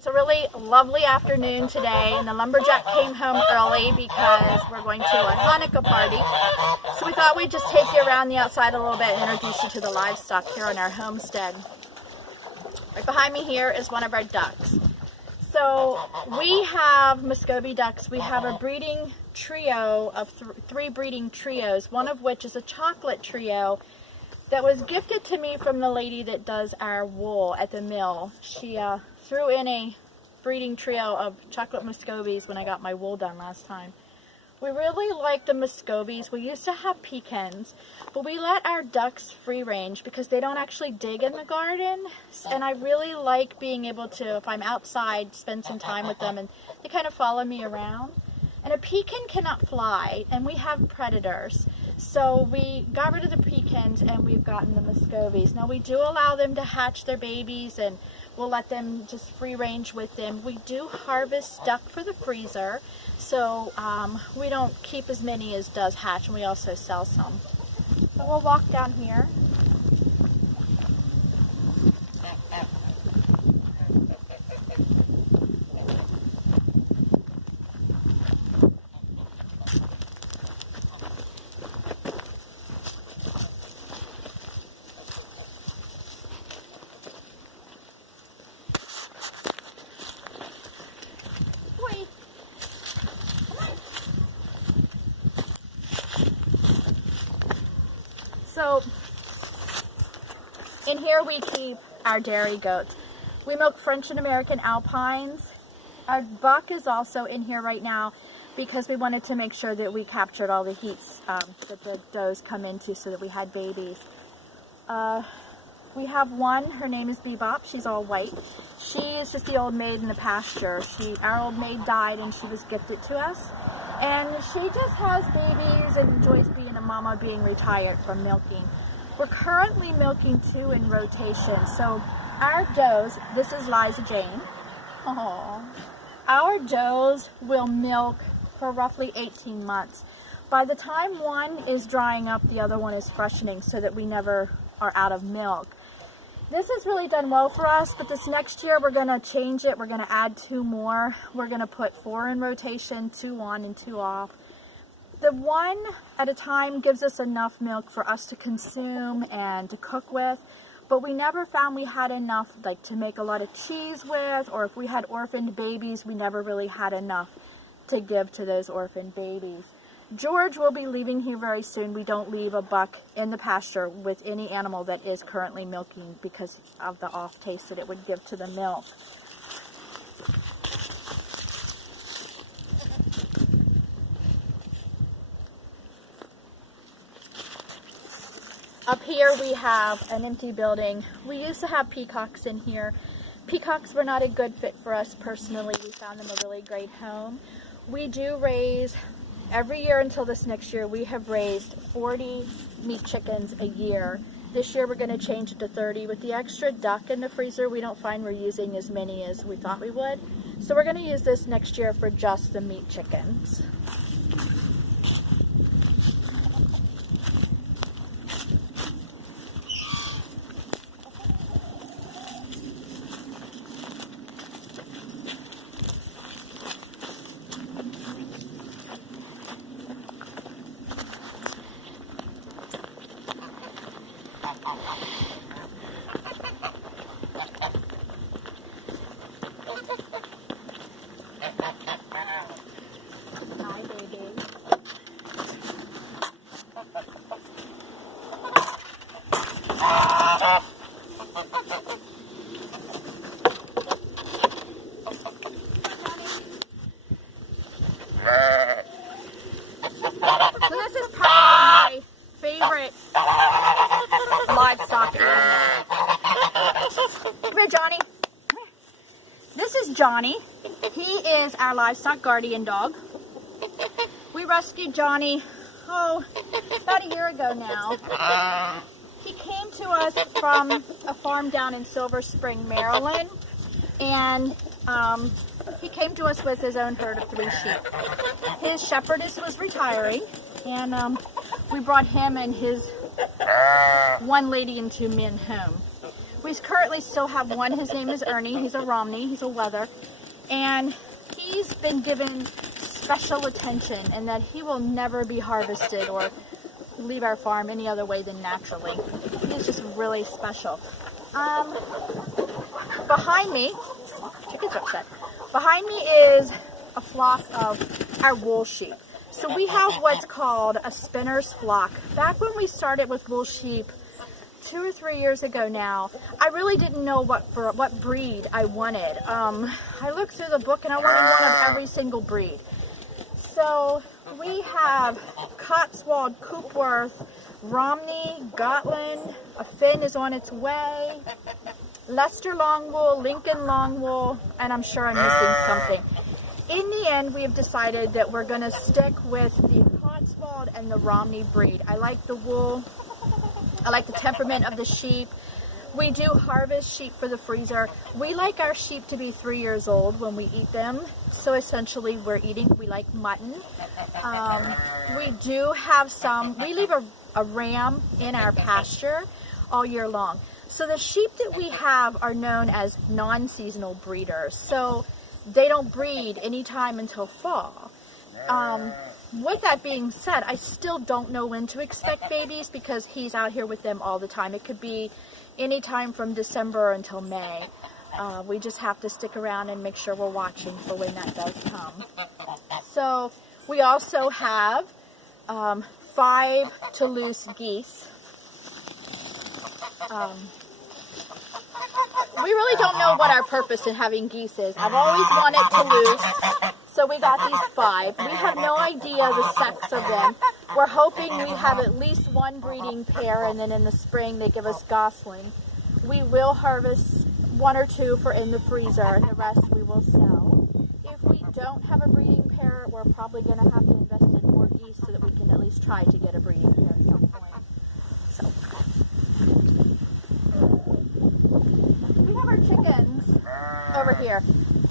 It's a really lovely afternoon today, and the Lumberjack came home early because we're going to a Hanukkah party. So we thought we'd just take you around the outside a little bit and introduce you to the livestock here on our homestead. Right behind me here is one of our ducks. So we have Muscovy ducks. We have a breeding trio of three breeding trios, one of which is a chocolate trio that was gifted to me from the lady that does our wool at the mill. She threw in a breeding trio of chocolate Muscovies when I got my wool done last time. We really like the Muscovies. We used to have pecans, but we let our ducks free range because they don't actually dig in the garden. And I really like being able to, if I'm outside, spend some time with them, and they kind of follow me around. And a pecan cannot fly, and we have predators. So we got rid of the pecans and we've gotten the Muscovies. Now we do allow them to hatch their babies and we'll let them just free range with them. We do harvest duck for the freezer, so we don't keep as many as does hatch, and we also sell some. So we'll walk down here. So in here we keep our dairy goats. We milk French and American Alpines. Our buck is also in here right now because we wanted to make sure that we captured all the heats that the does come into so that we had babies. We have one, her name is Bebop, she's all white. She is just the old maid in the pasture. Our old maid died and she was gifted to us. And she just has babies and enjoys being a mama, being retired from milking. We're currently milking 2 in rotation. So our does, this is Liza Jane. Aww. Our does will milk for roughly 18 months. By the time one is drying up, the other one is freshening so that we never are out of milk. This has really done well for us, but this next year we're going to change it. We're going to add 2 more. We're going to put 4 in rotation, 2 on and 2 off. The 1 at a time gives us enough milk for us to consume and to cook with, but we never found we had enough like to make a lot of cheese with, or if we had orphaned babies, we never really had enough to give to those orphaned babies. George will be leaving here very soon. We don't leave a buck in the pasture with any animal that is currently milking because of the off taste that it would give to the milk. Up here we have an empty building. We used to have peacocks in here. Peacocks were not a good fit for us personally. We found them a really great home. We do raise every year until this next year, we have raised 40 meat chickens a year. This year we're going to change it to 30. With the extra duck in the freezer, we don't find we're using as many as we thought we would. So we're going to use this next year for just the meat chickens. Hi, baby. So this is probably my favorite livestock animal. Come here, Johnny. This is Johnny. He is our livestock guardian dog. We rescued Johnny, about a year ago now. He came to us from a farm down in Silver Spring, Maryland, and he came to us with his own herd of 3 sheep. His shepherdess was retiring, and we brought him and his 1 lady and 2 men home. We currently still have one. His name is Ernie. He's a Romney. He's a wether. And he's been given special attention in that he will never be harvested or leave our farm any other way than naturally. He's just really special. Behind me, chickens are upset. Behind me is a flock of our wool sheep. So we have what's called a spinner's flock. Back when we started with wool sheep 2 or 3 years ago now, I really didn't know what breed I wanted. I looked through the book and I wanted one of every single breed. So we have Cotswold, Coopworth, Romney, Gotland, a Finn is on its way, Leicester Longwool, Lincoln Longwool, and I'm sure I'm missing something. In the end, we have decided that we're going to stick with the Cotswold and the Romney breed. I like the wool. I like the temperament of the sheep. We do harvest sheep for the freezer. We like our sheep to be 3 years old when we eat them. So essentially we like mutton. We do have we leave a ram in our pasture all year long. So the sheep that we have are known as non-seasonal breeders. So they don't breed anytime until fall. With that being said, I still don't know when to expect babies because he's out here with them all the time. It could be any time from December until May. We just have to stick around and make sure we're watching for when that does come. So we also have 5 Toulouse geese. We really don't know what our purpose in having geese is. I've always wanted Toulouse, so we got these 5. We have no idea the sex of them. We're hoping we have at least one breeding pair, and then in the spring they give us goslings. We will harvest 1 or 2 for in the freezer, and the rest we will sell. If we don't have a breeding pair, we're probably going to have to invest in more geese so that we can at least try to get a breeding pair at some point. So. We have our chickens over here.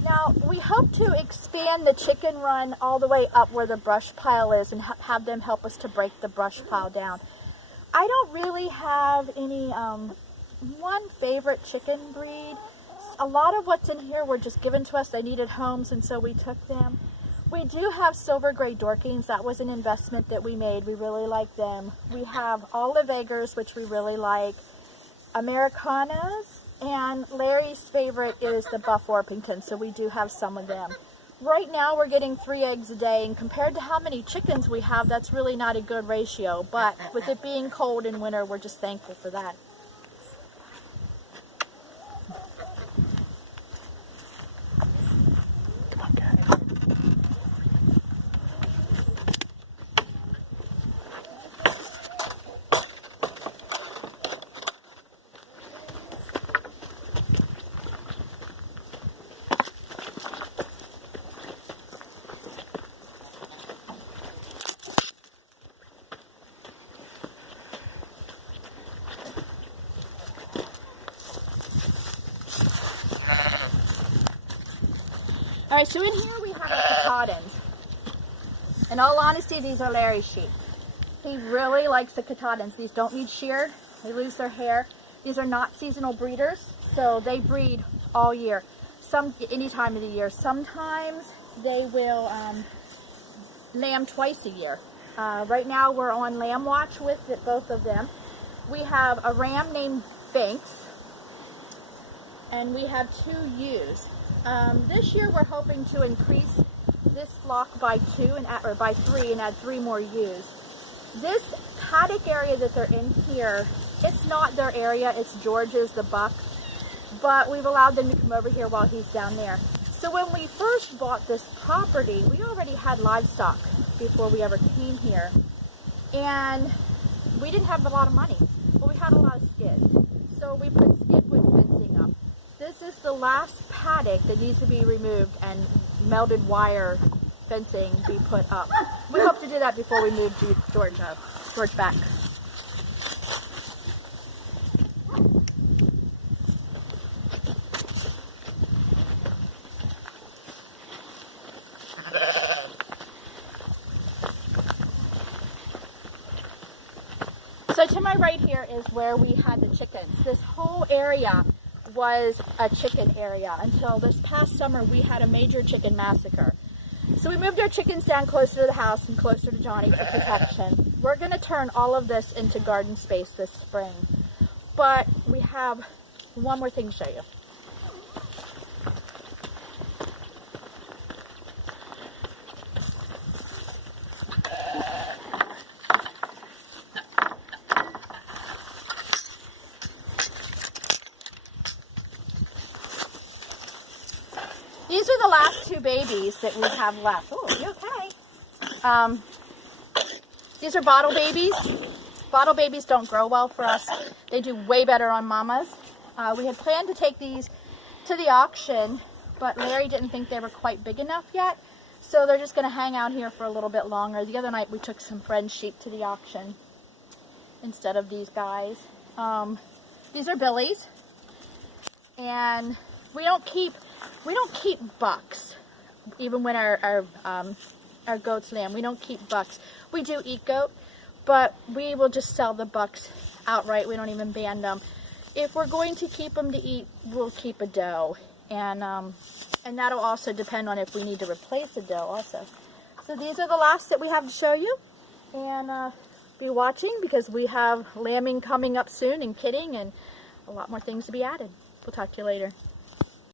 Now, we hope to expand the chicken run all the way up where the brush pile is and have them help us to break the brush pile down. I don't really have any one favorite chicken breed. A lot of what's in here were just given to us. They needed homes, and so we took them. We do have silver gray Dorkings. That was an investment that we made. We really like them. We have olive eggers, which we really like, Americanas, and Larry's favorite is the Buff Orpington, so we do have some of them. Right now we're getting 3 eggs a day, and compared to how many chickens we have, that's really not a good ratio, but with it being cold in winter, we're just thankful for that. Alright, so in here we have our Katahdins. In all honesty, these are Larry's sheep. He really likes the Katahdins. These don't need sheared. They lose their hair. These are not seasonal breeders, so they breed all year. Any time of the year. Sometimes they will lamb twice a year. Right now we're on lamb watch with both of them. We have a ram named Banks, and we have 2 ewes. This year we're hoping to increase this flock by 3 and add 3 more ewes. This paddock area that they're in here, it's not their area, it's George's, the buck, but we've allowed them to come over here while he's down there. So when we first bought this property, we already had livestock before we ever came here, and we didn't have a lot of money, but we had a lot of skids. So we put skid wood fencing up. This is the last paddock that needs to be removed and melded wire fencing be put up. We hope to do that before we move George back. So to my right here is where we had the chickens. This whole area was a chicken area until this past summer we had a major chicken massacre. So we moved our chickens down closer to the house and closer to Johnny for protection. We're going to turn all of this into garden space this spring. But we have one more thing to show you. These are the last two babies that we have left. Oh, you okay? These are bottle babies. Bottle babies don't grow well for us. They do way better on mamas. We had planned to take these to the auction, but Larry didn't think they were quite big enough yet. So they're just going to hang out here for a little bit longer. The other night we took some friend sheep to the auction instead of these guys. These are billies. And we don't keep bucks, even when our goats lamb. We don't keep bucks. We do eat goat, but we will just sell the bucks outright. We don't even band them. If we're going to keep them to eat, we'll keep a doe, and that'll also depend on if we need to replace a doe also. So these are the last that we have to show you, and be watching because we have lambing coming up soon and kidding and a lot more things to be added. We'll talk to you later.